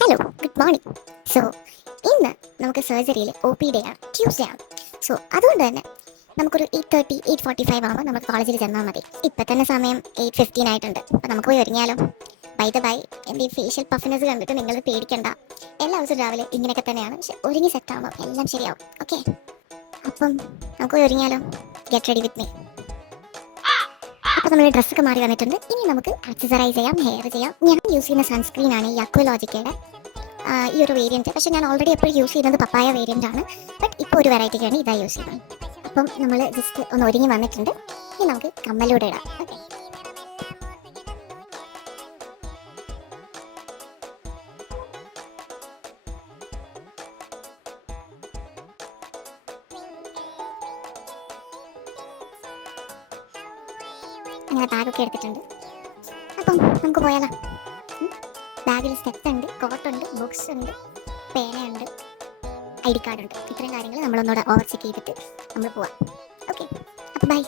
Hello, good morning. So ഇന്ന് നമുക്ക് സർജറിയിൽ OPD ആണ്, ട്യൂസ്ഡേ ആണ്. സോ അതുകൊണ്ട് തന്നെ നമുക്കൊരു 8:30 8:45 ആകുമ്പോൾ നമുക്ക് കോളേജിൽ ചെന്നാൽ മതി. ഇപ്പം തന്നെ സമയം 8:15 ആയിട്ടുണ്ട്. അപ്പോൾ നമുക്ക് പോയി ഒരുങ്ങിയാലോ? ബൈ ദ ബൈ, എൻ്റെ ഈ ഫേഷ്യൽ പഫിനെസ് കണ്ടിട്ട് നിങ്ങൾ പേടിക്കണ്ട. എല്ലാ ദിവസവും രാവിലെ ഇങ്ങനെയൊക്കെ തന്നെയാണ്, പക്ഷെ ഒരുങ്ങി സെറ്റാകുമ്പോൾ എല്ലാം ശരിയാവും. ഓക്കെ, അപ്പം നമുക്ക് പോയി ഒരുങ്ങിയാലോ? Get ready with me. അപ്പോൾ നമ്മൾ ഡ്രസ്സൊക്കെ മാറി വന്നിട്ടുണ്ട്. ഇനി നമുക്ക് ആക്സസറൈസ് ചെയ്യാം, ഹെയർ ചെയ്യാം. ഞാൻ യൂസ് ചെയ്യുന്ന സൺസ്ക്രീൻ ആണ് ഈ അക്വലോജിക്കയുടെ ഈ ഒരു വേരിയൻറ്റ്. പക്ഷേ ഞാൻ ഓൾറെഡി എപ്പോഴും യൂസ് ചെയ്യുന്നത് പപ്പായ വേരിയൻ്റ് ആണ്. ബട്ട് ഇപ്പോൾ ഒരു വെറൈറ്റിക്കാണ് ഇതാ യൂസ് ചെയ്യുന്നത്. അപ്പം നമ്മൾ ജസ്റ്റ് ഒന്ന് ഒരുങ്ങി വന്നിട്ടുണ്ട്. ഇനി നമുക്ക് കമ്മലൂടെ ഇടാം. ഓക്കെ, അങ്ങനെ ബാഗൊക്കെ എടുത്തിട്ടുണ്ട്. അപ്പം നമുക്ക് പോയാലോ? ബാഗിൽ സ്റ്റെപ്പ് ഉണ്ട്, കോട്ടുണ്ട്, ബുക്സ് ഉണ്ട്, പേനയുണ്ട്, ID കാർഡ് ഉണ്ട്. ഇത്രയും കാര്യങ്ങൾ നമ്മളൊന്നുകൂടെ ഓവർ ചെക്ക് ചെയ്തിട്ട് നമ്മൾ പോവാം. ഓക്കെ, അപ്പോൾ ബൈ.